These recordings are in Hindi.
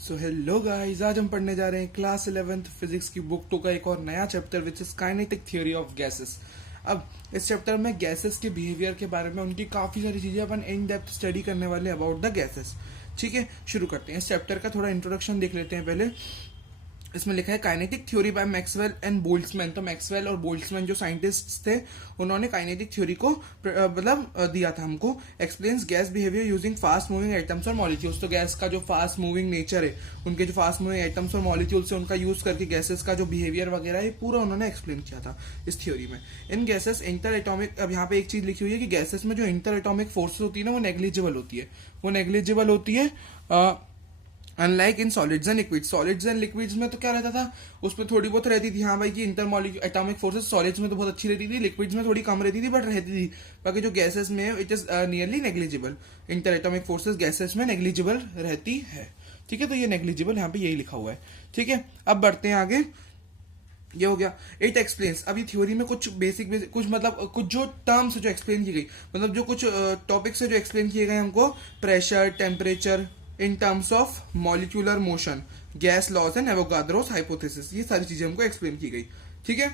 सो हेलो गाइस, आज हम पढ़ने जा रहे हैं क्लास 11th फिजिक्स की बुक 2 का एक और नया chapter which is kinetic theory of gases. अब इस चैप्टर में गैसेस के बिहेवियर के बारे में उनकी काफी सारी चीजें अपन इन डेप्थ स्टडी करने वाले अबाउट द गैसेस। ठीक है, शुरू करते हैं। इस चैप्टर का थोड़ा इंट्रोडक्शन देख लेते हैं पहले। इसमें लिखा है kinetic theory by Maxwell and Boltzmann. तो मैक्सवेल और बोल्ट्जमैन जो साइंटिस्ट थे, उन्होंने काइनेटिक थ्योरी को दिया था हमको। Explains gas behaviour using fast moving atoms और मॉलिक्यूल्स। तो गैस का जो फास्ट मूविंग नेचर है, उनके जो फास्ट मूविंग एटम्स और मॉलिक्यूल्स है, उनका यूज करके गैसेस का जो बिहेवियर वगैरह है पूरा उन्होंने एक्सप्लेन किया था इस थ्योरी में। इन गैसेस इंटर एटॉमिक, अब यहाँ पे एक चीज लिखी हुई है कि गैसेस में जो इंटर एटॉमिक फोर्सेस होती है ना, वो नेग्लिजिबल होती है। वो नेग्लिजिबल होती है unlike in solids and liquids. Solids and liquids में तो क्या रहता था, उसमें थोड़ी बहुत रहती थी, हाँ भाई, कि इंटर एटॉमिक फोर्सेस सॉलिड्स में तो बहुत अच्छी रहती थी, लिक्विड्स में थोड़ी कम रहती थी, बट रहती थी। बाकी जो गैसेस में it is nearly negligible. Inter atomic forces gases में नेग्लिजिबल रहती है। ठीक है, तो ये नेग्लिजिबल यहाँ पे यही लिखा हुआ है। ठीक है, अब बढ़ते हैं आगे। ये हो गया इट एक्सप्लेन्स। अब ये थ्योरी में कुछ बेसिक कुछ मतलब कुछ जो टर्म्स जो एक्सप्लेन की गई, मतलब जो कुछ टॉपिक्स है जो एक्सप्लेन किए गए हमको, pressure, temperature in terms of molecular motion, gas laws and Avogadro's hypothesis, ये सारी चीजें हमको एक्सप्लेन की गई। ठीक है,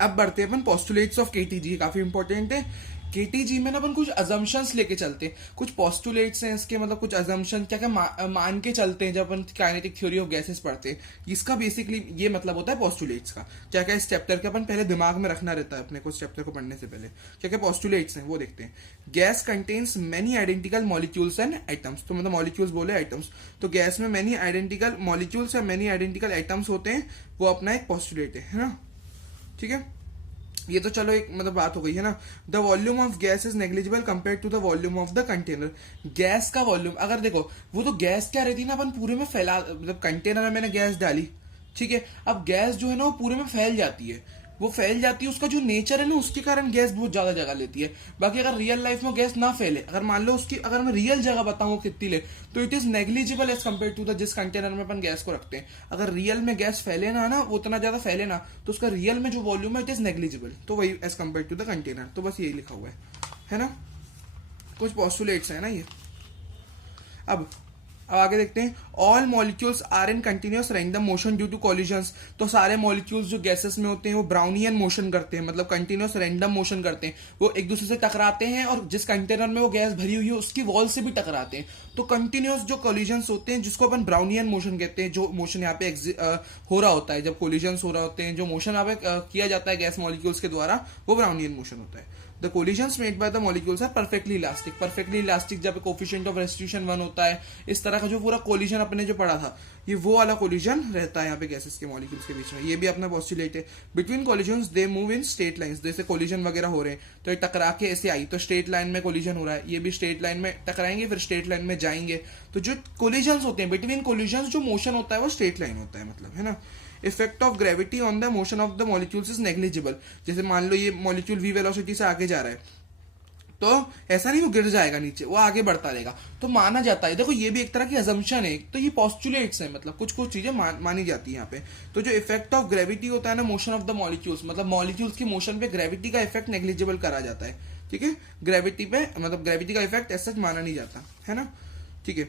अब बढ़ते हैं अपन पोस्टुलेट्स ऑफ केटीजी। काफी इंपॉर्टेंट है। केटीजी में ना अपन कुछ अजम्पशंस लेके चलते हैं, कुछ पोस्टुलेट्स हैं इसके, मतलब कुछ अजम्पशन क्या क्या मान के चलते हैं जब अपन काइनेटिक थ्योरी ऑफ गैसेस पढ़ते हैं। इसका बेसिकली ये मतलब होता है पोस्टुलेट्स का। क्या क्या इस चैप्टर के अपन पहले दिमाग में रखना रहता है अपने को, इस चैप्टर को पढ़ने से पहले क्या क्या पोस्टुलेट्स हैं वो देखते हैं। Gas contains many identical molecules and atoms. तो मतलब मॉलिक्यूल्स बोले आइटम्स, तो गैस में मेनी आइडेंटिकल मॉलिक्यूल्स या मेनी आइडेंटिकल एटम्स होते हैं, वो अपना एक पोस्टुलेट है ना। ठीक है, ये तो चलो एक मतलब बात हो गई है ना। The volume of gas is negligible compare to the volume of the container. Gas का वॉल्यूम, अगर देखो, वो तो गैस क्या रहती है ना, अपन पूरे में फैला, मतलब कंटेनर में मैंने गैस डाली, ठीक है, अब गैस जो है ना वो पूरे में फैल जाती है। वो फैल जाती है, उसका जो नेचर है ना, उसके कारण गैस बहुत ज्यादा जगह लेती है। बाकी अगर रियल लाइफ में गैस ना फैले, अगर मान लो उसकी, अगर मैं रियल जगह बताऊं कितनी ले, तो it is negligible as compare to the जिस कंटेनर में अपन गैस को रखते हैं। अगर रियल में गैस फैले ना वो उतना ज्यादा फैले ना, तो उसका रियल में जो वॉल्यूम है इट इज नेग्लिजिबल, तो वही as compare to the container. तो बस यही लिखा हुआ है ना। कुछ पॉस्टुलेट्स है ना ये। अब आगे देखते हैं। All molecules are in continuous random motion due to collisions. तो सारे मॉलिक्यूल्स जो गैसेस में होते हैं वो ब्राउनियन मोशन करते हैं, मतलब कंटिन्यूअस रैंडम मोशन करते हैं। वो एक दूसरे से टकराते हैं और जिस कंटेनर में वो गैस भरी हुई है उसकी वॉल से भी टकराते हैं। तो कंटिन्यूअस जो कॉलिजन्स होते हैं, जिसको अपन ब्राउनियन मोशन कहते हैं, जो मोशन यहाँ पे हो रहा होता है, जब कोलिजन्स हो रहा होते हैं, जो मोशन यहाँ पे किया जाता है गैस मॉलिक्यूल्स के द्वारा, वो ब्राउनियन मोशन होता है। The collisions made by the molecules are perfectly elastic. Perfectly elastic जब कोफिशिएंट ऑफ रेस्टिट्यूशन 1 होता है, इस तरह का जो पूरा कोलिजन अपने जो पढ़ा था, ये वो वाला कोलिजन रहता है यहाँ पे गैसेस के मॉलिक्यूल्स के बीच में। ये भी अपना पोस्टुलेट है। Between collisions they move in straight lines. जैसे कोलिजन वगैरह हो रहे हैं तो ये टकरा के ऐसे आई तो स्ट्रेट लाइन में कोलिजन हो रहा है, ये भी स्ट्रेट लाइन में टकराएंगे फिर स्ट्रेट लाइन में जाएंगे। तो जो कोलिजन्स होते हैं बिटवीन कोलिजन्स, जो मोशन होता है वो स्ट्रेट लाइन होता है, मतलब, है ना। Effect of gravity on the motion of the molecules is negligible. जैसे मान लो ये मॉलिक्यूल v वेलोसिटी से आगे जा रहा है, तो ऐसा नहीं वो गिर जाएगा नीचे, वो आगे बढ़ता रहेगा, तो माना जाता है। देखो ये भी एक तरह की अजम्पशन है, तो ये पॉस्टुलेट्स है, मतलब कुछ कुछ चीजें मानी जाती है यहाँ पे। तो जो इफेक्ट ऑफ ग्रेविटी होता है ना मोशन ऑफ द मॉलिक्यूल्स, मतलब मॉलिक्यूल्स की मोशन पे ग्रेविटी का इफेक्ट नेग्लिजिबल करा जाता है। ठीक है, ग्रेविटी पे, मतलब ग्रेविटी का इफेक्ट ऐसा माना नहीं जाता, है ना। ठीक है,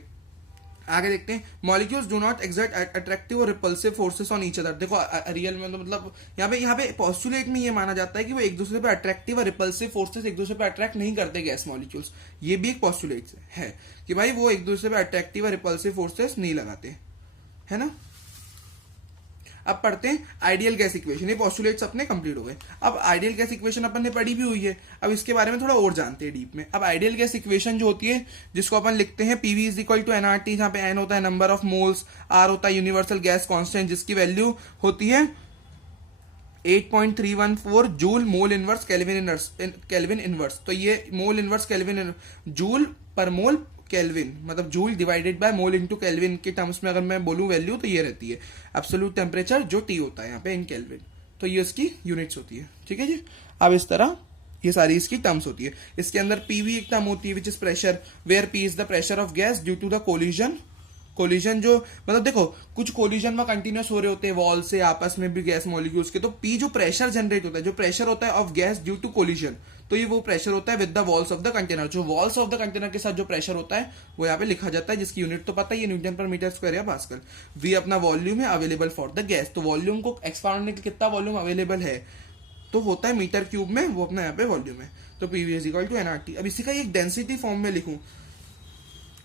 आगे देखते हैं। Molecules do not exert attractive और repulsive forces on each other. देखो रियल में तो मतलब यहाँ पे पोस्टुलेट में ये माना जाता है कि वो एक दूसरे पे अट्रैक्टिव और रिपल्सिव फोर्सेस एक दूसरे पे अट्रैक्ट नहीं करते गैस मॉलिक्यूल्स। ये भी एक पोस्टुलेट है कि भाई वो एक दूसरे पे अट्रैक्टिव और रिपल्सिव फोर्सेस नहीं लगाते, है ना। अब पढ़ते हैं आइडियल गैस इक्वेशन। ये पोस्टुलेट्स अपने कंप्लीट हो गए। अब आइडियल गैस इक्वेशन अपन ने पढ़ी भी हुई है, अब इसके बारे में थोड़ा और जानते हैं डीप में। अब आइडियल गैस इक्वेशन जो होती है, जिसको अपन लिखते हैं PV is equal to nRT, जहां पे एन होता है नंबर ऑफ मोल्स, आर होता है यूनिवर्सल गैस कांस्टेंट, जिसकी वैल्यू होती है 8.314 joule mole inverse kelvin inverse. तो ये mole inverse kelvin, joule per mole kelvin, मतलब joule divided by mole into kelvin के टर्म्स में अगर मैं बोलूं वैल्यू, तो ये रहती है एब्सोल्यूट टेम्परेचर जो टी होता है यहाँ पे इन केल्विन। तो ये इसकी यूनिट्स होती है। ठीक है जी, अब इस तरह ये सारी इसकी टर्म्स होती है। इसके अंदर पीवी एक टर्म होती है which is pressure, where P is the pressure of gas due to the collision collision जो मतलब देखो कुछ कोलिजन में कंटिन्यूस हो रहे होते हैं वॉल से आपस में भी गैस मॉलिक्यूल्स के, तो पी जो प्रेशर जनरेट होता है, जो प्रेशर होता है of gas due to collision, तो ये वो प्रेशर होता है with the walls of the container. जो वॉल्स ऑफ द कंटेनर के साथ जो प्रेशर होता है वो यहाँ पे लिखा जाता है, जिसकी यूनिट तो पता ही है, न्यूटन पर मीटर स्क्वायर या पास्कल। वी अपना वॉल्यूम है अवेलेबल फॉर द गैस, तो वॉल्यूम को एक्सपांड करने के लिए कितना वॉल्यूम अवेलेबल है तो होता है मीटर क्यूब में, वो अपना यहाँ पे वॉल्यूम है। तो PV is equal to nRT. अब इसी का एक डेंसिटी फॉर्म में लिखूं,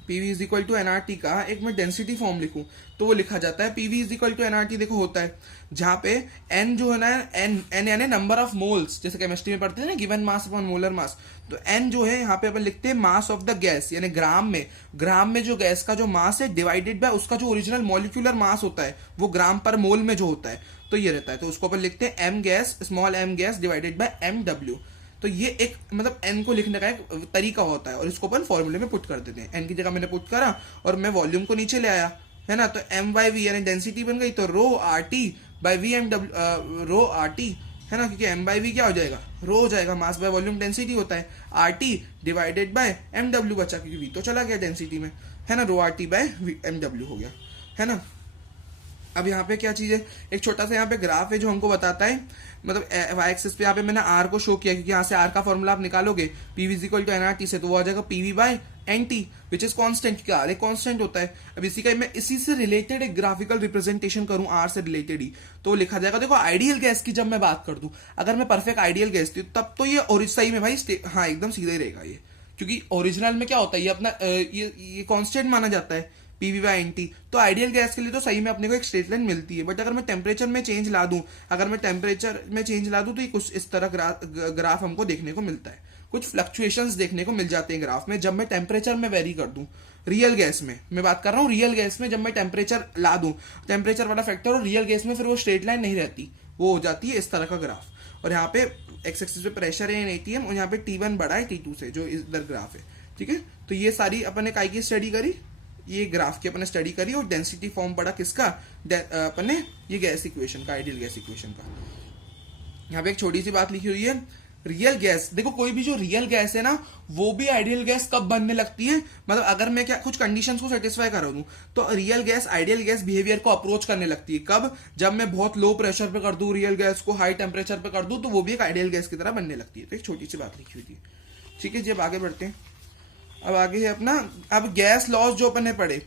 PV is equal to nRT का एक मैं डेंसिटी फॉर्म लिखूं तो वो लिखा जाता है PV is equal to nRT. देखो होता है जहां पे एन जो है ना, एन यानी नंबर ऑफ मोल्स, जैसे केमिस्ट्री में पढ़ते हैं ना given mass upon molar mass, तो एन जो है यहाँ पे अपन लिखते हैं मास ऑफ द गैस, यानी ग्राम में जो गैस का जो मास है डिवाइडेड बाय उसका जो ओरिजिनल मॉलिक्यूलर मास होता है वो ग्राम पर मोल में जो होता है, तो ये रहता है। तो उसको अपन लिखते हैं M gas, small M gas divided by M W. तो ये एक मतलब एन को लिखने का एक तरीका होता है और इसको अपन फॉर्मूले में पुट कर देते हैं। एन की जगह मैंने पुट करा और मैं वॉल्यूम को नीचे ले आया, है ना, तो एम बाई वी यानी डेंसिटी बन गई, तो rho R T by V M W, rho R T, है ना, क्योंकि एम बाई वी क्या हो जाएगा, रो हो जाएगा, मास बाय वॉल्यूम डेंसिटी होता है, R T divided by M W बचा क्योंकि वी तो चला गया डेंसिटी में, है ना, rho R T by M W हो गया, है ना। अब यहाँ पे क्या चीज है, एक छोटा सा यहाँ पे ग्राफ है जो हमको बताता है, मतलब वाई एक्सिस पे यहाँ पे मैंने आर को शो किया क्योंकि यहाँ से आर का फॉर्मूला आप निकालोगे PV is equal to nRT से, तो वो आ जाएगा PV by NT which is constant, क्योंकि आर एक कांस्टेंट होता है। अब इसी का मैं इसी से रिलेटेड एक ग्राफिकल रिप्रेजेंटेशन करूं आर से रिलेटेड ही, तो लिखा जाएगा। देखो आइडियल गैस की जब मैं बात कर दूं, अगर मैं परफेक्ट आइडियल गैस थी तब तो ये सही में भाई हाँ एकदम सीधा ही रहेगा ये, क्योंकि ओरिजिनल में क्या होता है ये अपना ये कांस्टेंट माना जाता है पीवी बाई एन टी, तो आइडियल गैस के लिए तो सही में अपने को एक स्ट्रेट लाइन मिलती है। बट अगर मैं टेम्परेचर में चेंज ला दूं, तो ये कुछ इस तरह ग्राफ हमको देखने को मिलता है, कुछ फ्लक्चुएशंस देखने को मिल जाते हैं ग्राफ में जब मैं टेम्परेचर में वेरी कर दूं। रियल गैस में मैं बात कर रहा हूँ, रियल गैस में जब मैं टेम्परेचर ला दूं, टेम्परेचर वाला फैक्टर, और रियल गैस में फिर वो स्ट्रेट लाइन नहीं रहती, वो हो जाती है इस तरह का ग्राफ। और यहाँ पे एक्स एक्सिस पे प्रेशर है एटीएम और यहाँ पे T1 बड़ा है T2 से, जो इधर ग्राफ है, ठीक है। तो ये सारी अपन ने काय की स्टडी करी, ये ग्राफ की अपन ने स्टडी करी, और डेंसिटी फॉर्म पड़ा किसका, अपन ने ये गैस इक्वेशन का, आइडियल गैस इक्वेशन का। यहाँ पे एक छोटी सी बात लिखी हुई है, रियल गैस, देखो कोई भी जो रियल गैस है ना वो भी आइडियल गैस कब बनने लगती है, मतलब अगर मैं क्या कुछ कंडीशंस को सेटिस्फाई कर दूं तो real gas ideal gas behaviour को अप्रोच करने लगती है। कब, जब मैं बहुत लो प्रेशर पे कर दूं रियल गैस को, हाई टेम्परेचर पे कर दूं तो वो भी एक आइडियल गैस की तरह बनने लगती है। तो एक छोटी सी बात लिखी हुई थी, ठीक है जी। अब आगे बढ़ते हैं, अब आगे है अपना, अब गैस लॉस जो अपन ने पढ़े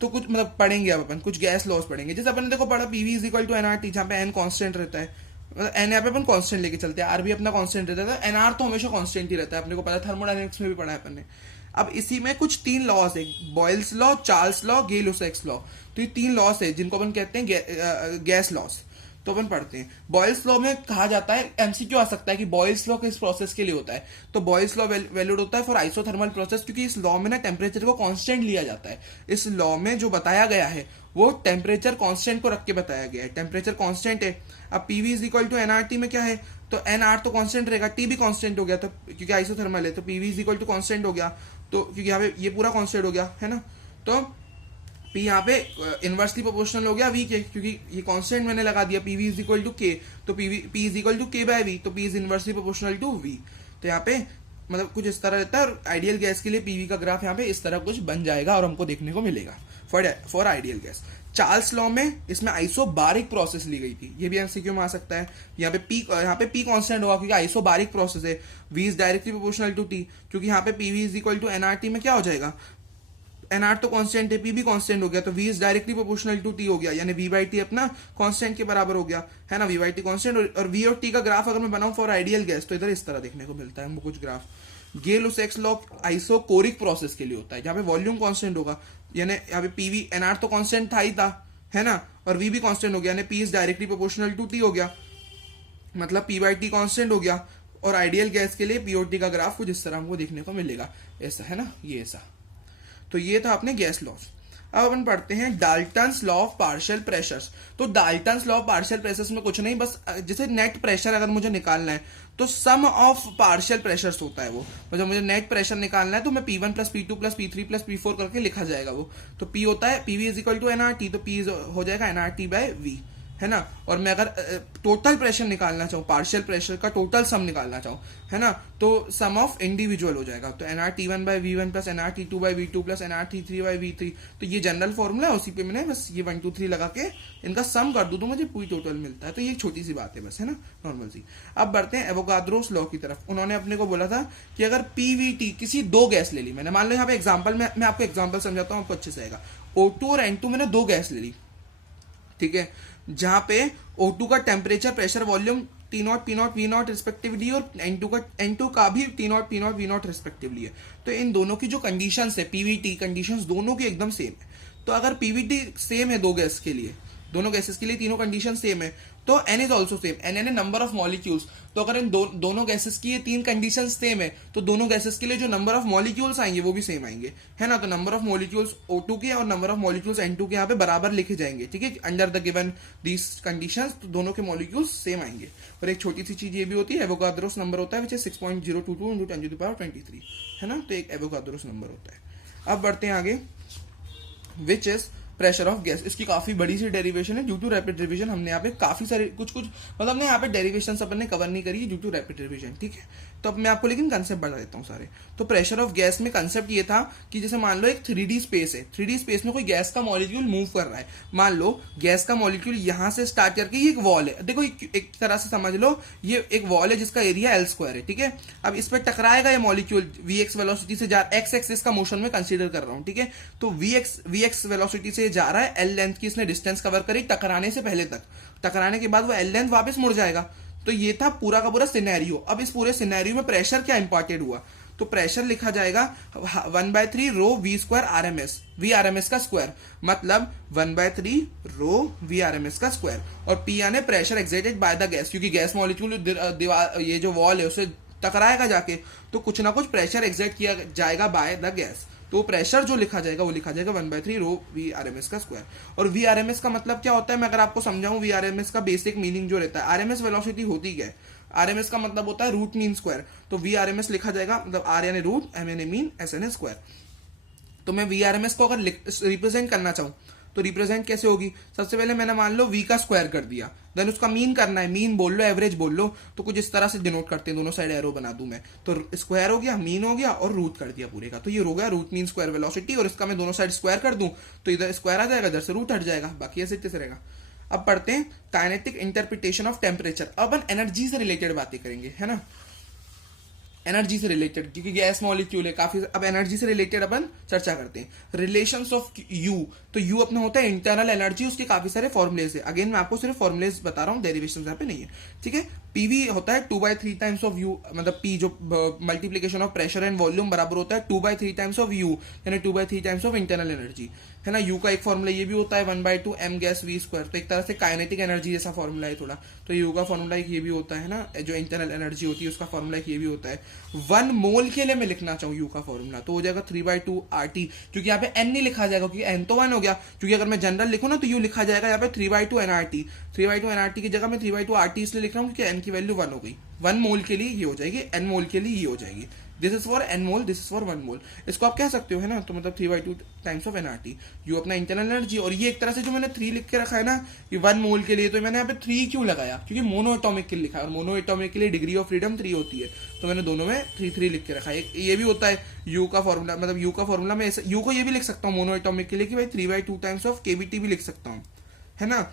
तो कुछ मतलब पढ़ेंगे, अब अपन कुछ गैस लॉस पढ़ेंगे। जैसे अपन ने देखो पढ़ा PV is equal to nRT, जहां पे एन कांस्टेंट रहता है, मतलब एन यहाँ पे अपन कांस्टेंट लेके चलते हैं, आर भी अपना कांस्टेंट रहता है, एनआर तो हमेशा कांस्टेंट ही रहता है, अपने को पता है, थर्मोडायनेमिक्स में भी पढ़ा है अपन ने। अब इसी में कुछ 3 लॉस है, Boyle's law, Charles law, Gay-Lussac's law, तो ये 3 लॉस है जिनको अपन कहते हैं गैस लॉस। तो अपन पढ़ते हैं, बॉयल्स लॉ में कहा जाता है, एमसीक्यू आ सकता है कि बॉयल्स लॉ किस प्रोसेस के लिए होता है, तो बॉयल्स लॉ वैलिड होता है फॉर आइसोथर्मल प्रोसेस, क्योंकि इस लॉ में ना टेम्परेचर को कांस्टेंट लिया जाता है। इस लॉ में जो बताया गया है वो टेम्परेचर कांस्टेंट को रख के बताया गया है, टेम्परेचर कांस्टेंट है। अब PV is equal to nRT में क्या है, तो एनआर तो कांस्टेंट रहेगा, टी भी कांस्टेंट हो गया, तो क्योंकि आइसोथर्मल है तो PV is equal to constant हो गया, तो क्योंकि यहाँ पे ये पूरा कांस्टेंट हो गया, है ना, तो पी यहाँ पे इनवर्सली प्रोपोर्शनल हो गया वी के, क्योंकि ये कांस्टेंट मैंने लगा दिया, PV is equal to K, तो P is equal to K by V, तो P is inversely proportional to V. तो यहाँ पे मतलब कुछ इस तरह रहता है, और आइडियल गैस के लिए पीवी का ग्राफ यहाँ पे इस तरह कुछ बन जाएगा और हमको देखने को मिलेगा for ideal gas. Charles law में इसमें आइसोबारिक प्रोसेस ली गई थी, ये भी एमसीक्यू में आ सकता है। यहाँ पे पी कांस्टेंट होगा क्योंकि आइसोबारिक प्रोसेस है, V is directly proportional to T, क्योंकि यहाँ पे PV is equal to nRT में क्या हो जाएगा, एनआर तो कांस्टेंट है, पी भी कांस्टेंट हो गया, तो V is directly proportional to T हो गया, यानी वी बाई टी अपना कांस्टेंट के बराबर हो गया, है ना, वी बाई टी कांस्टेंट। और वी और टी का ग्राफ अगर मैं बनाऊं फॉर आइडियल गैस तो इधर इस तरह देखने को मिलता है हमको कुछ graph. Gay-Lussac's law isochoric process के लिए होता है, जहां पे वॉल्यूम कांस्टेंट होगा, यानी यहाँ पे पीवी एनआर तो कांस्टेंट था ही था, है ना, और वी भी कांस्टेंट हो गया, यानी P is directly proportional to T हो गया, मतलब पी बाई टी कांस्टेंट हो गया। और आइडियल गैस के लिए पीओटी का ग्राफ कुछ इस तरह हमको देखने को मिलेगा, ऐसा, है ना, ये ऐसा। तो ये था अपने गैस लॉस। अब अपन पढ़ते हैं Dalton's law of partial pressures. तो Dalton's law of partial pressures में कुछ नहीं, बस जैसे नेट प्रेशर अगर मुझे निकालना है तो सम ऑफ पार्शियल प्रेशर्स होता है वो, मतलब मुझे नेट प्रेशर निकालना है तो मैं P1 plus P2 plus P3 plus P4 करके लिखा जाएगा वो। तो P होता है PV is equal to nRT, तो P हो जाएगा एनआरटी बाय वी, है ना, और मैं अगर टोटल प्रेशर निकालना चाहूँ, पार्शियल प्रेशर का टोटल सम निकालना चाहूँ, है ना, तो सम ऑफ इंडिविजुअल हो जाएगा। तो nRT1/V1 plus nRT2/V2 plus nRT3/V3, तो ये जनरल फॉर्मूला है, उसी पे मैंने बस ये 1 2 3 लगा के इनका सम कर दूं तो मुझे पूरी टोटल मिलता है। तो ये एक छोटी सी बात है बस, है ना, नॉर्मल सी। अब बढ़ते हैं एवोगाड्रोस लॉ की तरफ। उन्होंने अपने को बोला था कि अगर पीवीटी किसी दो गैस ले ली, मैंने मान लो यहाँ पे एग्जाम्पल में मैं आपको एग्जाम्पल समझाता हूँ, आपको अच्छे से आएगा। O2 और N2 मैंने दो गैस ले ली, ठीक है, जहां पे O2 का temperature, pressure, volume T0 P0 V0 respectively और N2 का भी T0 P0 V0 रिस्पेक्टिवली है। तो इन दोनों की जो कंडीशंस है, पीवीटी कंडीशंस दोनों की एकदम सेम है। तो अगर पीवीटी सेम है दो गैस के लिए, दोनों गैसेस के लिए तीनों कंडीशन सेम है, तो n is also same, n है नंबर ऑफ मॉलिक्यूल्स। तो अगर इन दोनों गैसेस की ये तीन कंडीशन सेम है, तो दोनों गैसेस के लिए जो नंबर ऑफ मॉलिक्यूल्स आएंगे वो भी सेम आएंगे, है ना। तो नंबर ऑफ मॉलिक्यूल्स O2 के और नंबर ऑफ मॉलिक्यूल्स N2 के यहाँ पे बराबर लिखे जाएंगे, ठीक है, under the given these conditions. तो दोनों के मॉलिक्यूल्स सेम आएंगे। और एक छोटी सी चीज ये भी होती है, एवोगाड्रोस नंबर होता है विच इज 6.022 × 10⁻23, है ना। तो एक एवोगाड्रोस नंबर होता है। अब बढ़ते हैं आगे, विच इज प्रेशर ऑफ गैस। इसकी काफी बड़ी सी डेरिवेशन है, ड्यू टू रैपिड रिवीजन हमने यहाँ पे काफी सारे कुछ मतलब हमने यहाँ पे डेरिवेशन अपन ने कवर नहीं करी है ड्यू टू रैपिड रिवीजन, ठीक है। तो अब मैं आपको लेकिन कंसेप्ट बता देता हूँ सारे। तो प्रेशर ऑफ गैस में कंसेप्ट ये था कि जैसे मान लो एक 3D स्पेस है, 3D स्पेस में कोई गैस का मॉलिक्यूल मूव कर रहा है। मान लो गैस का मॉलिक्यूल यहां से स्टार्ट करके ये एक वॉल है, देखो एक तरह से समझ लो ये एक वॉल है जिसका एरिया L² है, ठीक है। अब इस पर टकराएगा ये मॉलिक्यूल Vx वेलोसिटी से जा, एक्स एक्सिस का मोशन में कंसीडर कर रहा हूं, ठीक है। तो Vx वेलोसिटी से जा रहा है, L लेंथ की इसने डिस्टेंस कवर करी टकराने से पहले तक, टकराने के बाद वो L लेंथ वापस मुड़ जाएगा। तो ये था पूरा का पूरा सिनेरियो। अब इस पूरे सिनेरियो में प्रेशर क्या इंपॉर्टेंट हुआ, तो प्रेशर लिखा जाएगा 1/3 रो V² RMS, V RMS का स्क्वायर, मतलब 1/3 रो V RMS का स्क्वायर। और P यानी pressure exerted by the gas, क्योंकि गैस मॉलिक्यूल दीवार ये जो वॉल है उसे टकराएगा जाके, तो कुछ ना कुछ प्रेशर एक्सर्ट किया जाएगा बाय द गैस। तो प्रेशर जो लिखा जाएगा वो लिखा जाएगा 1/3 रो V RMS का स्क्वायर। और V RMS का मतलब क्या होता है, मैं अगर आपको समझाऊं, V RMS का बेसिक मीनिंग जो रहता है, RMS वेलोसिटी होती क्या है, RMS का मतलब होता है रूट मीन स्क्वायर। तो V RMS लिखा जाएगा, मतलब R यानी रूट, M यानी मीन, S यानी स्क्वायर। तो मैं V RMS को अगर रिप्रेजेंट करना चाहूं तो रिप्रेजेंट कैसे होगी, सबसे पहले मैंने मान लो V का स्क्वायर कर दिया, देन उसका मीन करना है, मीन बोल लो, एवरेज बोल लो, तो कुछ इस तरह से डिनोट करते हैं, दोनों साइड एरो बना दूं मैं। तो स्क्वायर हो गया, मीन हो गया और रूट कर दिया पूरे का, तो ये हो गया रूट मीन स्क्वायर वेलोसिटी। और इसका मैं दोनों साइड स्क्वायर कर दूं तो इधर स्क्वायर आ जाएगा, इधर से रूट हट जाएगा, बाकी ऐसे कैसे रहेगा। अब पढ़ते हैं काइनेटिक इंटरप्रिटेशन ऑफ टेम्परेचर। अब अपन एनर्जी से रिलेटेड बातें करेंगे, है ना, एनर्जी से रिलेटेड, क्योंकि गैस मॉलिक्यूल है काफी। अब एनर्जी से रिलेटेड अपन चर्चा करते हैं, रिलेशंस ऑफ यू। तो यू अपना होता है इंटरनल एनर्जी, उसके काफी सारे फॉर्मुलेज है। अगेन मैं आपको सिर्फ फॉर्मुलेज बता रहा हूँ, डेरिवेशन यहाँ पे नहीं है, ठीक है। पीवी होता है 2/3 टाइम्स ऑफ यू, मतलब पी जो multiplication of pressure and volume बराबर होता है 2/3 टाइम्स ऑफ यू, यानी 2/3 टाइम्स ऑफ इंटरनल एनर्जी, है ना। यू का एक फॉर्मूला ये भी होता है 1/2 m गैस V²। तो एक तरह से काइनेटिक एनर्जी जैसा फॉर्मूला है थोड़ा। तो यू का फॉर्मूला एक ये भी होता है ना, जो इंटरनल एनर्जी होती है उसका फॉर्मूला एक ये भी होता है। 1 मोल के लिए मैं लिखना चाहूँ यू का फॉर्मूला, तो हो जाएगा 3/2 RT, क्योंकि यहाँ पे n नहीं लिखा जाएगा क्योंकि n तो 1 हो गया, क्योंकि अगर मैं जनरल लिखूँ ना तो यू लिखा जाएगा यहाँ पे 3/2 nRT। 3/2 nRT की जगह मैं 3/2 RT इसलिए लिख रहा हूँ क्योंकि n की वैल्यू 1 हो गई। 1 मोल के लिए ये हो जाएगी, n मोल के लिए ये हो जाएगी। This is for n mole, this is for 1 मोल, इसको आप कह सकते हो, है ना। तो मतलब 3/2 टाइम्स ऑफ nRT, यू अपना इंटरनल एनर्जी। और ये एक तरह से जो मैंने 3 लिख के रखा है ना कि 1 मोल के लिए, तो मैंने यहाँ पे 3 क्यों लगाया, क्योंकि मोनो एटॉमिक के लिए लिखा है, और मोनो एटॉमिक के लिए डिग्री ऑफ फ्रीडम 3 होती है, तो मैंने दोनों में 3 लिख के रखा है। ये भी होता है यू का फॉर्मूला, मतलब यू का फॉर्मूला मैं यू को ये भी लिख सकता हूँ मोनो एटॉमिक के लिए कि भाई 3/2 टाइम्स ऑफ केबीटी भी लिख सकता हूँ, है ना।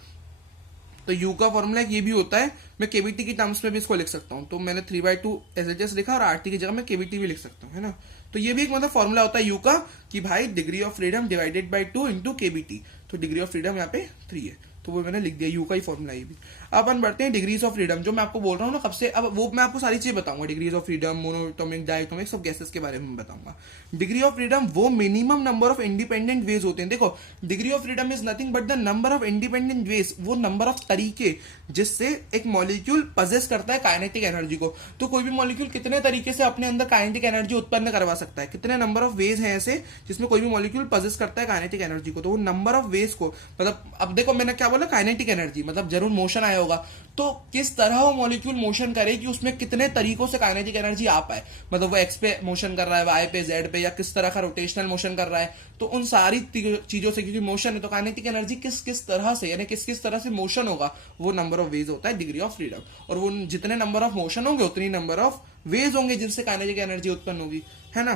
तो यू का फॉर्मूला ये भी होता है, मैं केबीटी की टर्म्स में भी इसको लिख सकता हूँ। तो मैंने 3/2 एस लिखा और आरटी की जगह मैं केबीटी भी लिख सकता हूँ, है ना। तो ये भी एक मतलब फॉर्मूला होता है यू का कि भाई degree of freedom divided by 2 into KBT. तो डिग्री ऑफ फ्रीडम यहाँ पे 3 है, तो वो मैंने लिख दिया, यू का ही फॉर्मूला ये भी। अब अपन बढ़ते हैं डिग्रीज ऑफ फ्रीडम, जो मैं आपको बोल रहा हूँ ना कब से। अब वो मैं आपको सारी चीजें बताऊंगा, degrees of freedom, monoatomic, diatomic, सब गैसेस के बारे में बताऊंगा। डिग्री ऑफ फ्रीडम वो minimum number of independent ways होते हैं। देखो, degree of freedom is nothing but the number of independent ways, वो नंबर ऑफ तरीके जिससे एक मॉलिक्यूल पजेस करता है काइनेटिक एनर्जी को। तो कोई भी मॉलिक्यूल कितने तरीके से अपने अंदर काइनेटिक एनर्जी उत्पन्न करवा सकता है, कितने नंबर ऑफ वेज हैं ऐसे जिसमें कोई भी मॉलिक्यूल पजेस करता है काइनेटिक एनर्जी को। तो वो नंबर ऑफ वेज को, मतलब अब देखो मैंने क्या बोला, काइनेटिक एनर्जी मतलब जरूर मोशन आया होगा, तो किस तरह वो मॉलिक्यूल मोशन करे कि उसमें कितने तरीकों से काइनेटिक एनर्जी आ पाए, मतलब वो एक्स पे मोशन कर रहा है, वाई पे, जेड पे, या किस तरह का रोटेशनल मोशन कर रहा है, तो उन सारी चीजों से, क्योंकि मोशन है तो काइनेटिक एनर्जी किस किस तरह से, यानी किस किस तरह से मोशन होगा, वो नंबर ऑफ वेज होता है डिग्री ऑफ फ्रीडम। और वो जितने नंबर ऑफ मोशन होंगे उतनी नंबर ऑफ वेज होंगे जिनसे काइनेटिक एनर्जी उत्पन्न होगी, है ना।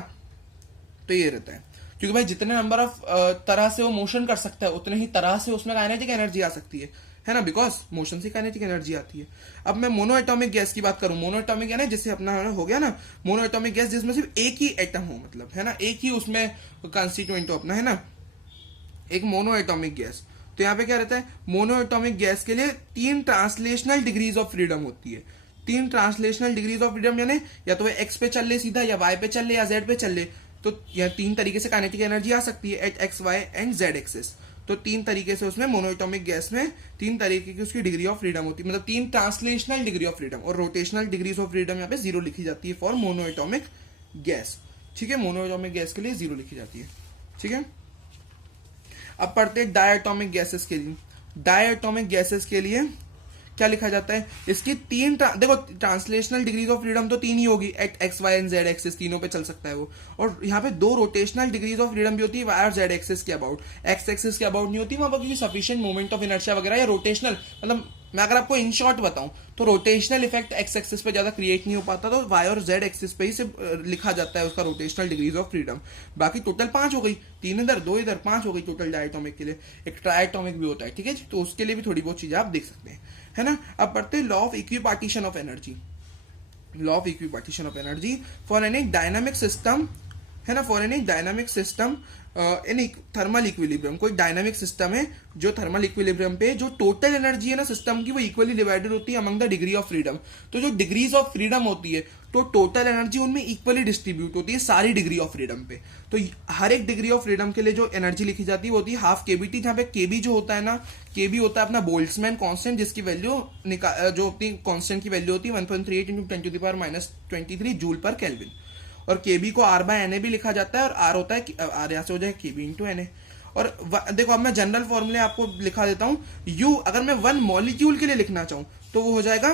तो ये रहता है, क्योंकि भाई जितने नंबर ऑफ तरह से वो मोशन कर सकता है उतने ही तरह से उसमें काइनेटिक एनर्जी आ सकती है ना, बिकॉज मोशन से काइनेटिक एनर्जी आती है। अब मैं मोनो एटॉमिक गैस की बात करूं, मोनो एटॉमिक यानी जैसे अपना हो गया ना मोनो एटॉमिक गैस, जिसमें सिर्फ एक ही एटम हो, मतलब है ना, एक ही उसमें कंस्टिट्यूएंट हो अपना, है ना, एक मोनो एटॉमिक गैस। तो यहाँ पे क्या रहता है, मोनो एटॉमिक गैस के लिए 3 ट्रांसलेशनल डिग्रीज ऑफ फ्रीडम होती है। 3 ट्रांसलेशनल डिग्रीज ऑफ फ्रीडम यानी या तो वो एक्स पे चल ले सीधा, या वाई पे चल ले, या जेड पे चल ले, तो यह 3 तरीके से काइनेटिक एनर्जी आ सकती है at X, Y and Z axis. तो 3 तरीके से उसमें मोनो एटॉमिक गैस में 3 तरीके की उसकी डिग्री ऑफ फ्रीडम होती है, मतलब 3 ट्रांसलेशनल डिग्री ऑफ फ्रीडम। और रोटेशनल डिग्रीज ऑफ फ्रीडम यहाँ पे 0 लिखी जाती है फॉर मोनो एटॉमिक गैस, ठीक है। मोनो एटॉमिक गैस के लिए 0 लिखी जाती है, ठीक है। अब पढ़ते हैं डायटोमिक गैसेस के लिए। डायटोमिक गैसेस के लिए क्या लिखा जाता है, इसकी 3 देखो ट्रांसलेशनल डिग्रीज ऑफ फ्रीडम तो 3 ही होगी, at X, Y and Z axis, तीनों पे चल सकता है वो। और यहाँ पे 2 रोटेशनल डिग्रीज ऑफ फ्रीडम भी होती है, वाई और जेड एक्सिस के अबाउट, एक्स एक्सिस के अबाउट नहीं होती वहां पर, क्योंकि सफिशिएंट मोमेंट ऑफ इनर्शिया वगैरह, या रोटेशनल, मतलब मैं अगर आपको इन शॉर्ट बताऊं तो रोटेशनल इफेक्ट एक्स एक्सिस पे ज्यादा क्रिएट नहीं हो पाता, तो वाई और जेड एक्सिस पे ही से लिखा जाता है उसका रोटेशनल डिग्रीज ऑफ फ्रीडम। बाकी टोटल 5 हो गई, 3 इधर 2 इधर, 5 हो गई टोटल डायटोमिक के लिए। एक ट्रायटोमिक भी होता है, ठीक है जी, तो उसके लिए भी थोड़ी बहुत चीजें आप देख सकते हैं, है ना। अब पढ़ते हैं law of equipartition of energy. Law of equipartition of energy for any dynamic system, है ना, for any dynamic system in thermal equilibrium. कोई डायनामिक सिस्टम है जो थर्मल इक्विलिब्रियम पे जो टोटल एनर्जी है ना सिस्टम की, वो इक्वली डिवाइडेड होती है among the degree of freedom. तो जो डिग्रीज ऑफ फ्रीडम होती है तो टोटल एनर्जी उनमें इक्वली डिस्ट्रीब्यूट होती है सारी डिग्री ऑफ फ्रीडम पे। तो हर एक डिग्री ऑफ फ्रीडम के लिए जो एनर्जी लिखी जाती है वो होती है हाफ केबीटी, जहां पे केबी जो होता है ना, केबी होता है अपना बोल्ट्जमैन कांस्टेंट, जिसकी वैल्यू जो अपनी कांस्टेंट की वैल्यू होती है 1.38 × 10⁻⁻23 जूल पर केल्विन। और केबी को आर बाय एनए भी लिखा जाता है, और आर होता है आर, यहाँ से हो जाए केबी इंटू एनए। और देखो अब मैं जनरल फॉर्मूले आपको लिखा देता हूं। यू अगर मैं 1 मॉलिक्यूल के लिए लिखना चाहूं तो वो हो जाएगा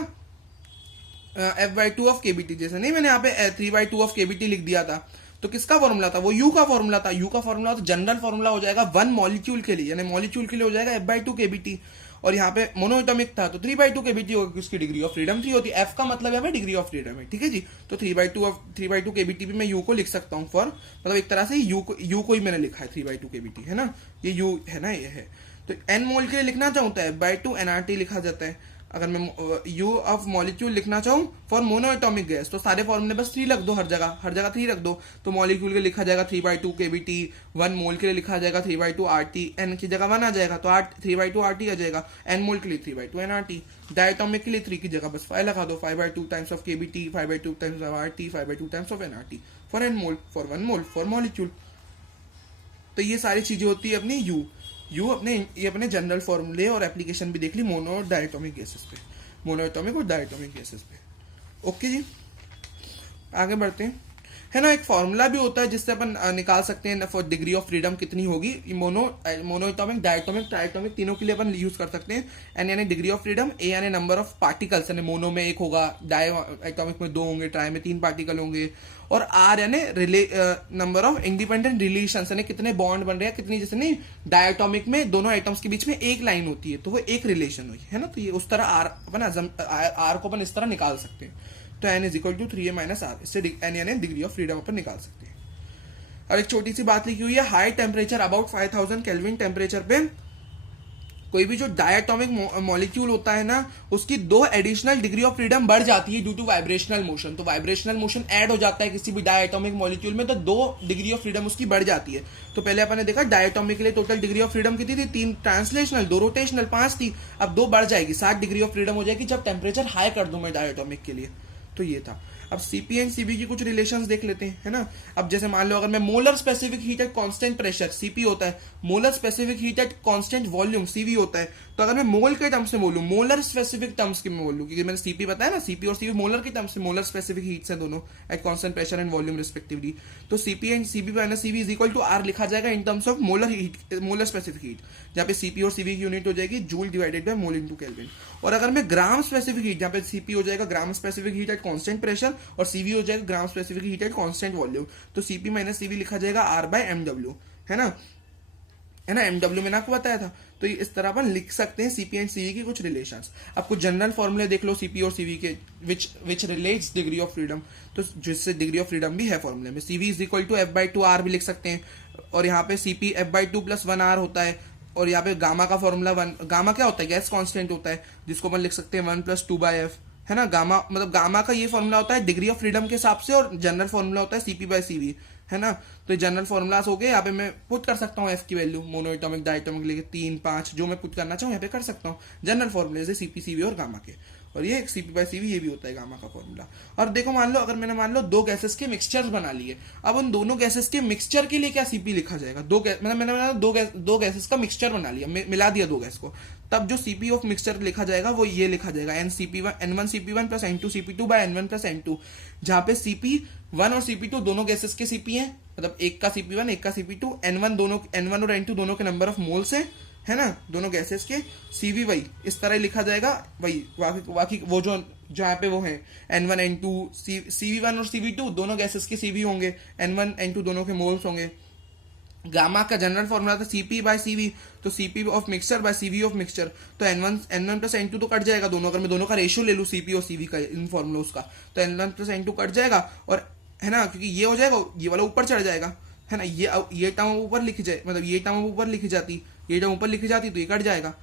F/2 ऑफ केबीटी। जैसे नहीं मैंने यहाँ पे 3/2 ऑफ केबीटी लिख दिया था, तो किसका फॉर्मूला था, वो यू का फॉर्मूला था। यू का फॉर्मूला तो जनरल फॉर्मूला हो जाएगा 1 मॉलिक्यूल के लिए, यानी मॉलिक्यूल के लिए हो जाएगा F/2 केबीटी। और यहाँ पे मोनोएटॉमिक था तो 3/2 केबीटी होगी, उसकी डिग्री ऑफ फ्रीडम 3 होती है। एफ का मतलब है डिग्री ऑफ फ्रीडम है, ठीक है जी। तो 3/2 केबीटी भी मैं यू को लिख सकता हूँ फॉर, मतलब एक तरह से यू को ही मैंने लिखा है 3/2 केबीटी, है ना, ये यू है ना, ये है। तो एन मोल के लिए लिखना चाहूँ तो F/2 nRT लिखा जाता है। अगर मैं यू ऑफ मॉलिक्यूल लिखना चाहूँ फॉर मोनोएटॉमिक गैस तो सारे फॉर्मूले बस 3 रख दो, हर जगह 3 रख दो। तो मॉलिक्यूल के लिए लिखा जाएगा 3/2 केबीटी, 1 मोल के लिए लिखा जाएगा 3/2 RT, एन की जगह 1 आ जाएगा तो 3/2 RT आ जाएगा। एन मोल के लिए 3/2 nRT, डायटोमिक के लिए 3 की जगह बस 5 लगा दो, 5/2 times of KBT, 5/2 times of RT, 5/2 times of nRT for N mole, for 1 mole for molecule. तो ये सारी चीजें होती है अपनी यू अपने जनरल फॉर्मूले और एप्लीकेशन भी देख ली मोनो और डायटोमिक गैसेस पे, मोनोएटॉमिक और डायटोमिक गैसेस पे। ओके जी, आगे बढ़ते हैं, है ना। एक फॉर्मूला भी होता है जिससे अपन निकाल सकते हैं फॉर डिग्री ऑफ फ्रीडम कितनी होगी। मोनोएटॉमिक, डायटोमिक, ट्राइटोमिक तीनों के लिए अपन यूज कर सकते हैं। एन यानी डिग्री ऑफ फ्रीडम, ए यानी नंबर ऑफ पार्टिकल्स, यानी मोनो में 1 होगा, डायटोमिक में 2 होंगे, ट्राई में 3 पार्टिकल होंगे, और आर यानी नंबर ऑफ इंडिपेंडेंट रिलेशंस, यानी कितने बॉन्ड बन रहे हैं, कितनी, जैसे नहीं डायटोमिक में दोनों एटम्स के बीच में एक लाइन होती है तो वो एक रिलेशन हुई, है ना। तो ये उस तरह आर को अपन इस तरह निकाल सकते हैं। तो n = 3a - r, इससे n यानी डिग्री ऑफ फ्रीडम अपन निकाल सकते हैं। और एक छोटी सी बात लिखी हुई है, high temperature about 5000 kelvin temperature पे कोई भी जो डायटोमिक मॉलिक्यूल होता है ना, उसकी 2 एडिशनल डिग्री ऑफ फ्रीडम बढ़ जाती है ड्यू टू वाइब्रेशनल मोशन। तो वाइब्रेशनल मोशन ऐड हो जाता है किसी भी डायटोमिक मॉलिक्यूल में, तो 2 डिग्री ऑफ फ्रीडम उसकी बढ़ जाती है। तो पहले अपन ने देखा डायटोमिक के लिए टोटल डिग्री ऑफ फ्रीडम कितनी थी, 3 ट्रांसलेशनल, 2 रोटेशनल, 5 थी। अब 2 बढ़ जाएगी, 7 डिग्री ऑफ फ्रीडम हो जाएगी जब टेम्परेचर हाई कर दूं मैं डायटोमिक के लिए। तो ये था। अब सीपी एंड सीवी की कुछ रिलेशंस देख लेते हैं, है ना। अब जैसे मान लो अगर मैं molar specific heat at constant pressure CP होता है, molar specific heat at constant volume CV होता है, तो अगर मैं मोल के टर्म्स में बोलूं, मोलर स्पेसिफिक टर्म्स में बोलूं, क्योंकि मैंने सीपी बताया ना, सीपी और सीवी मोलर के टर्म्स में, मोलर स्पेसिफिक हीट्स है दोनों at constant pressure and volume respectively, तो CP and CP minus CV is equal to R लिखा जाएगा in terms of molar heat, molar specific heat, जहां पे सीपी और सीवी की यूनिट हो जाएगी joule divided by mole into kelvin. और अगर मैं ग्राम स्पेसिफिक हीट, जहां पे सीपी हो जाएगा gram specific heat at constant pressure और सीवी हो जाएगा gram specific heat at constant volume, तो सीपी माइनस सीवी लिखा जाएगा आर बाय एमडब्ल्यू, है ना, है ना, एमडब्ल्यू मैंने आपको बताया था। तो इस तरह अपन लिख सकते हैं सीपी एंड सीवी की कुछ रिलेशंस। अब कुछ जनरल फॉर्मूले देख लो सीपी और सीवी के, which relates degree of freedom, तो जिससे डिग्री ऑफ फ्रीडम भी है फॉर्मूले में। CV is equal to F by two R भी लिख सकते हैं, और यहाँ पे CP F by two plus one R होता है, और यहाँ पे गामा का फॉर्मूला वन, गामा क्या होता है, गैस कांस्टेंट होता है, जिसको अपन लिख सकते हैं one plus two by F, है ना। गामा मतलब गामा का ये फॉर्मूला होता है डिग्री ऑफ फ्रीडम के हिसाब से, और जनरल फॉर्मूला होता है सीपी बाय सीवी, है ना। तो जनरल फॉर्मूलाज हो गए, यहाँ पे मैं पुट कर सकता हूँ एफ की वैल्यू, मोनोएटॉमिक डायटोमिक लेके 3 5 जो मैं पुट करना चाहूँ यहाँ पे कर सकता हूँ, जनरल फॉर्मूले से सीपी सीवी और गामा के, और ये सीपी बाय सीवी ये भी होता है गामा का फॉर्मूला। और देखो मान लो अगर मैंने मान लो दो गैसेस के मिक्सचर्स बना लिए, अब उन दोनों गैसेस के मिक्सचर के लिए क्या सीपी लिखा जाएगा, मैंने दो गैसेस का मिक्सचर बना लिया, मिला दिया दो गैस को, तब जो सीपी ऑफ मिक्सचर लिखा जाएगा वो ये लिखा जाएगा N one CP one plus N two CP two by N one plus N two, जहां पे सीपी1 और सीपी2 दोनों गैसेस के सीपी हैं, मतलब एक का सीपी1 एक का सीपी2, एन1 और एन2 दोनों के नंबर ऑफ मोल्स है ना, दोनों गैसेस के, सीवी वही इस तरह लिखा जाएगा, वही बाकी वो जो जहाँ पे वो है N1 N2 CV1 और CV2 दोनों गैसेस के CV होंगे, N1 N2 दोनों के मोल्स होंगे। गामा का जनरल फॉर्मूला था CP बाय CV, तो CP of mixture by CV of mixture, तो N1 प्लस N2 तो कट जाएगा दोनों, अगर मैं दोनों का रेशियो ले लूँ CP और CV का इन फॉर्मूलोस का, तो N1 प्लस N2 कट जाएगा, और है ना, क्योंकि ये हो जाएगा ये वाला ऊपर चढ़ जाएगा, है ना, ये टर्म ऊपर लिखी जाए, मतलब ये टर्म ऊपर लिखी जाती, ये टर्म ऊपर लिखी जाती तो ये कट जाएगा,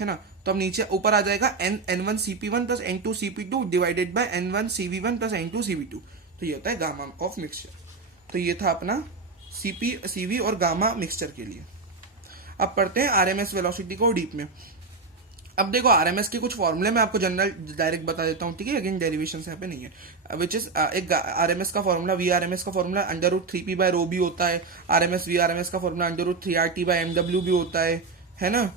है ना। तो अब नीचे ऊपर आ जाएगा N1 CP1 plus N2 CP2 divided by N1 CV1 plus N2 CV2, तो ये होता है गामा ऑफ मिक्सचर। तो ये था अपना CP CV और गामा मिक्सचर के लिए। अब पढ़ते हैं आरएमएस वेलोसिटी को डीप में। अब देखो आरएमएस के कुछ फॉर्मूले मैं आपको जनरल डायरेक्ट बता देता हूँ, ठीक है, अगेन डेरिवेशन यहाँ पे नहीं है, विच इज एक आरएमएस का फॉर्मूला, वी आरएमएस का फॉर्मूला √3p बाय रो भी होता है, आरएमएस वी आरएमएस का फॉर्मूला √3RT बाय एमडब्ल्यू भी होता है ना।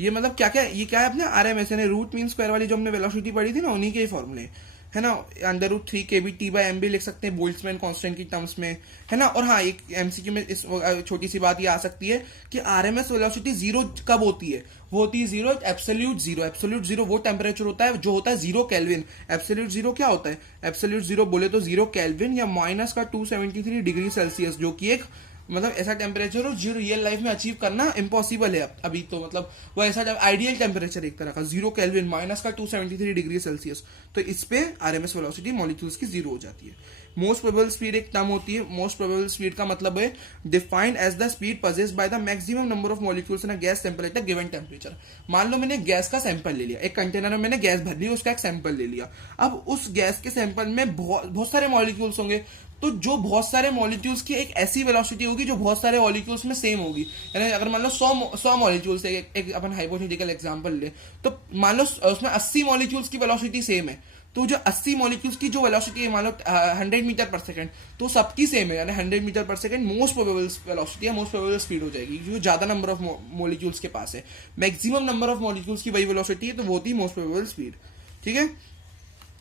ये मतलब क्या क्या ये क्या है अपने आरएमएस, यानी रूट मीन स्क्वायर वाली जो हमने वेलोसिटी पढ़ी थी ना, उन्हीं के फॉर्मूले, है ना। √3 kBT बाय एम भी लिख सकते हैं बोल्ट्जमैन कांस्टेंट की टर्म्स में, है ना। और हाँ, एक एमसीक्यू में इस छोटी सी बात ये आ सकती है कि आरएमएस वेलोसिटी जीरो कब होती है, वो होती है zero absolute zero. Absolute zero वो टेम्परेचर होता है जो होता है 0 केल्विन। एब्सोल्यूट जीरो क्या होता है, एब्सोल्यूट जीरो बोले तो 0 केल्विन या माइनस का 273 डिग्री सेल्सियस, जो कि एक मतलब ऐसा टेम्परेचर हो जो रियल लाइफ में अचीव करना इम्पॉसिबल है अभी, तो मतलब वो ऐसा आइडियल टेम्परेचर एक तरह का 0 केल्विन माइनस का 273 डिग्री सेल्सियस। तो इस पे आरएमएस वेलोसिटी मॉलिक्यूल्स की जीरो हो जाती है। मोस्ट प्रोबेबल स्पीड एक टर्म होती है। मोस्ट प्रोबेबल स्पीड का मतलब है defined as the speed possessed by the maximum number of molecules in a gas sample at a given temperature. मान लो मैंने गैस का सैंपल ले लिया, एक कंटेनर में मैंने गैस भर ली, उसका एक सैंपल ले लिया। अब उस गैस के सैंपल में बहुत सारे मॉलिक्यूल्स होंगे, तो जो बहुत सारे मॉलिक्यूल्स की एक ऐसी वेलोसिटी होगी जो बहुत सारे मॉलिक्यूल्स में सेम होगी। यानी अगर मान लो 100 मॉलिक्यूल्स, एक अपन हाइपोथेटिकल एग्जांपल ले, तो मान लो उसमें 80 मॉलिक्यूल्स की वेलोसिटी सेम है, तो जो 80 मॉलिक्यूल्स की जो वेलोसिटी है मान लो 100 मीटर पर सेकंड, तो सबकी सेम है, यानी 100 मीटर पर सेकंड मोस्ट प्रोबेबल वेलोसिटी है, मोस्ट प्रोबेबल स्पीड हो जाएगी, क्योंकि ज्यादा नंबर ऑफ मॉलिक्यूल्स के पास है। मैक्सिमम नंबर ऑफ मॉलिक्यूल्स की वही वेलोसिटी है, तो वो होती है मोस्ट प्रोबेबल स्पीड, ठीक है,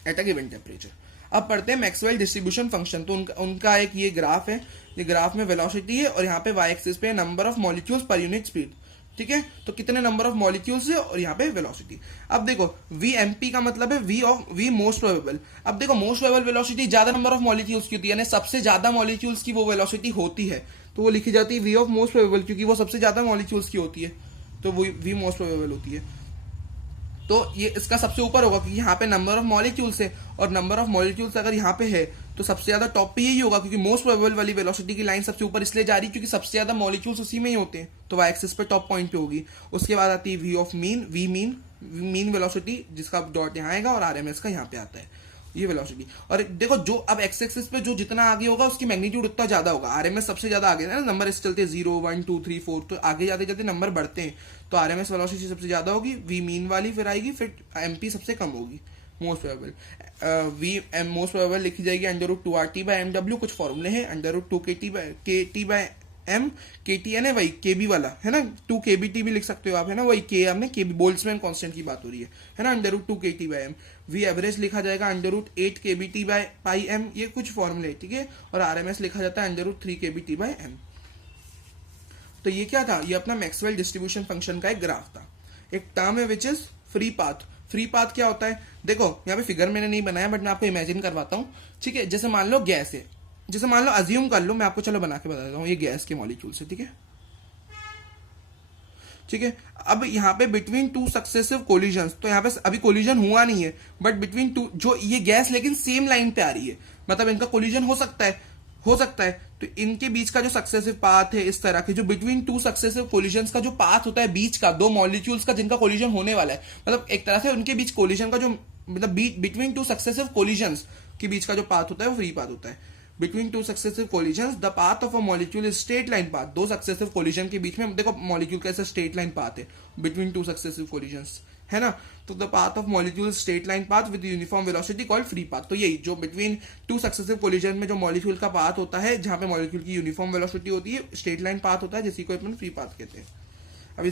एट अ गिवन टेम्परेचर। अब पढ़ते हैं मैक्सवेल डिस्ट्रीब्यूशन फंक्शन। तो उनका एक ये ग्राफ है, ये ग्राफ में वेलोसिटी है और यहाँ पे वाई एक्सिस पे number of molecules per unit speed, ठीक है। तो कितने नंबर ऑफ मॉलिक्यूल्स है और यहाँ पे वेलोसिटी। अब देखो वी का मतलब है वी मोस्ट प्रोबेबल। अब देखो मोस्ट प्रोबेबल वेलोसिटी ज्यादा नंबर ऑफ मॉलिक्यूल्स की होती है, यानी सबसे ज्यादा मॉलिक्यूल्स की वो वेलोसिटी होती है, तो वो लिखी जाती है वी ऑफ मोस्ट प्रोबेबल, क्योंकि वो सबसे ज्यादा मॉलिक्यूल्स की होती है, तो वो वी मोस्ट प्रोबेबल होती है। तो ये इसका सबसे ऊपर होगा क्योंकि यहाँ पे नंबर ऑफ मॉलिक्यूल्स है, और नंबर ऑफ मॉलिक्यूल्स अगर यहाँ पे है तो सबसे ज्यादा टॉप पे यही होगा, क्योंकि मोस्ट प्रोबेबल वाली वेलोसिटी की लाइन सबसे ऊपर इसलिए जा रही है क्योंकि सबसे ज्यादा मॉलिक्यूल्स उसी में ही होते हैं, तो वाई एक्सिस पे टॉप पॉइंट पे होगी। उसके बाद आती है वी ऑफ मीन वेलोसिटी, जिसका डॉट यहाँ आएगा, और आरएमएस का यहाँ पे आता है ये वेलोसिटी। और देखो जो अब एक्स एक्सिस पे जो जितना आगे होगा उसकी मैग्नीट्यूड उतना ज्यादा होगा। आरएमएस सबसे ज्यादा आगे है ना, नंबर ऐसे चलते हैं 0 1 2 3 4, तो आगे जाते जाते नंबर बढ़ते हैं, तो आरएमएस वेलोसिटी सबसे ज्यादा होगी, वी मीन वाली फिर आएगी, फिर एमपी सबसे कम होगी, most probable V am most probable लिखी जाएगी अंडर रूट 2RT/MW, कुछ फॉर्मूले हैं, अंडर रूट 2KT/M, KTN है वही केबी वाला है ना, 2KBT भी लिख सकते हो आप, है ना, वही के हमने केबी बोल्ट्जमैन कांस्टेंट की बात हो रही है ना, under root 2KT/M। V average लिखा जाएगा अंडर रूट 8KBT/M, ये कुछ फॉर्मूले, ठीक है, और RMS लिखा जाता है अंडर रूट 3KBT/M। तो ये क्या था, ये अपना मैक्सवेल डिस्ट्रीब्यूशन फंक्शन का एक ग्राफ था। एक टर्म है which is free path. Free path क्या होता है, देखो यहाँ पे फिगर मैंने नहीं बनाया बट मैं आपको इमेजिन करवाता हूँ, ठीक है। जैसे मान लो गैस है, जैसे मान लो अज्यूम कर लो, मैं आपको चलो बना के बता देता हूँ, ये गैस के मॉलिक्यूल से, ठीक है, ठीक है। अब यहाँ पे बिटवीन टू सक्सेसिव कोलिजन्स, तो यहाँ पे अभी कोलिजन हुआ नहीं है, बट बिटवीन टू, जो ये गैस लेकिन सेम लाइन पे आ रही है, मतलब इनका कोलिजन हो सकता है, हो सकता है। तो इनके बीच का जो सक्सेसिव पाथ है, इस तरह के जो बिटवीन टू सक्सेसिव कोलिजन्स का जो पाथ होता है बीच का, दो मॉलिक्यूल्स का जिनका कोलिजन होने वाला है, मतलब एक तरह से उनके बीच कोलिजन का जो, मतलब बिटवीन टू सक्सेसिव कोलिजन्स के बीच का जो पाथ होता है वो फ्री पाथ होता है। Between two successive collisions the path of a molecule is straight line path. दो सक्सेसिव कोलिजन के बीच में देखो मॉलिक्यूल का ऐसा स्ट्रेट लाइन पाथ है बिटवीन टू सक्सेसिव कोलिजन्स, है ना। तो the path of molecule straight line path with uniform velocity called free path. तो यही जो बिटवीन टू सक्सेसिव कोलिजन में जो मॉलिक्यूल का पाथ होता है, जहां पे मॉलिक्यूल की यूनिफॉर्म वेलोसिटी होती है, स्ट्रेट लाइन पाथ होता है, जिसी को अपन फ्री पाथ कहते हैं। अब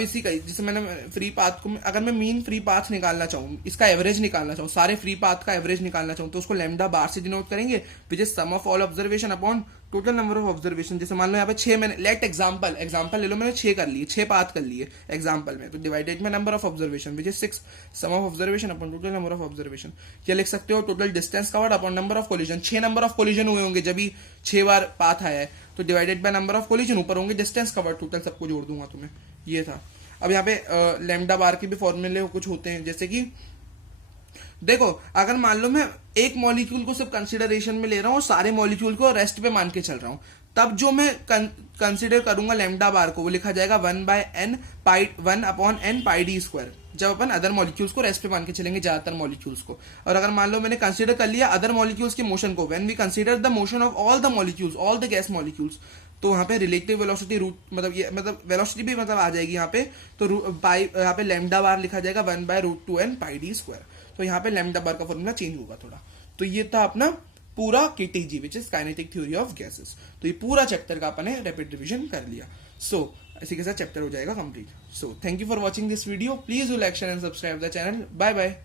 इसी का जैसे मैंने फ्री पाथ को, अगर मैं मीन फ्री पाथ निकालना चाहूँ, इसका एवरेज निकालना चाहूँ, सारे फ्री पाथ का एवरेज निकालना चाहूँ, तो उसको लैम्डा बार से डिनोट करेंगे, which is sum of all observation upon total number of observation. जैसे मान लो यहाँ पे 6 मैंने लेट एग्जांपल ले लो, मैंने 6 कर लिए, 6 पाथ कर लिए एग्जांपल में, तो डिवाइडेड में number of observation which is 6, sum of observation upon total number of observation. क्या लिख सकते हो, total distance covered upon number of collision. 6 number of collision हुए होंगे जब भी 6 बार पाथ आया है, तो divided by number of collision, ऊपर होंगे डिस्टेंस कवर्ड, टोटल सबको जोड़ दूंगा तुम्हें, ये था। अब यहाँ पे लैम्डा बार के भी फॉर्मूले कुछ होते हैं, जैसे कि देखो अगर मान लो मैं एक मॉलिक्यूल को सिर्फ कंसिडरेशन में ले रहा हूँ और सारे मॉलिक्यूल को रेस्ट पे मान के चल रहा हूँ, तब जो मैं कंसिडर करूंगा लैम्डा बार को, वो लिखा जाएगा 1/n/1/n πd², जब अपन अदर मॉलिक्यूल्स को रेस्ट पे मान के चलेंगे, ज्यादातर मॉलिक्यूल्स को। और अगर मान लो मैंने कंसिडर कर लिया अदर मॉलिक्यूल्स के मोशन को, when we consider the motion of all the molecules, all the gas molecules, तो वहां पे रिलेटिव वेलोसिटी रूट, मतलब ये मतलब वेलोसिटी भी मतलब आ जाएगी यहाँ पे, तो यहाँ पे लैम्डा बार लिखा जाएगा 1/√2n πd²। तो यहाँ पे लैम्डा बार का फॉर्मूला चेंज होगा थोड़ा। तो ये था अपना पूरा KTG which is kinetic theory of gases. तो ये पूरा चैप्टर का अपन ने रैपिड रिवीजन कर लिया। सो इसी के साथ चैप्टर हो जाएगा complete. So thank you for watching this video, please do like share and subscribe the channel. Bye bye.